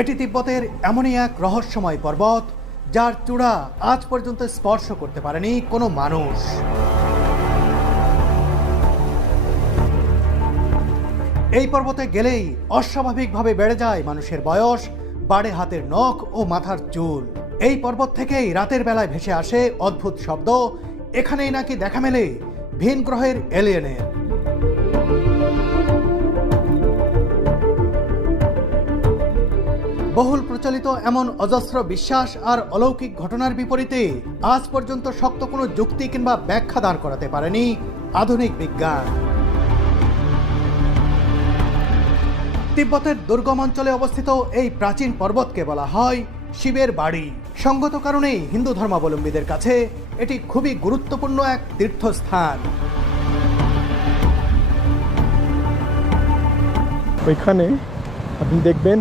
এটি তিব্বতের এমনই এক রহস্যময় পর্বত যার চূড়া আজ পর্যন্ত স্পর্শ করতে পারেনি কোনো মানুষ। এই পর্বতে গেলেই অস্বাভাবিকভাবে বেড়ে যায় মানুষের বয়স, বাড়ে হাতের নখ ও মাথার চুল। এই পর্বত থেকেই রাতের বেলায় ভেসে আসে অদ্ভুত শব্দ। এখানেই নাকি দেখা মেলে ভিন গ্রহের এলিয়েনের। বহুল প্রচলিত এমন অজস্র বিশ্বাস আর অলৌকিক ঘটনার বিপরীতে আজ পর্যন্ত শক্ত কোনো যুক্তি কিংবা ব্যাখ্যা দাঁড় করাতে পারেনি আধুনিক বিজ্ঞান। তিব্বতের দুর্গম অঞ্চলে অবস্থিত এই প্রাচীন পর্বতকে বলা হয় শিবের বাড়ি। সঙ্গত কারণেই হিন্দু ধর্মাবলম্বীদের কাছে এটি খুবই গুরুত্বপূর্ণ এক তীর্থস্থান। ওইখানে আপনি দেখবেন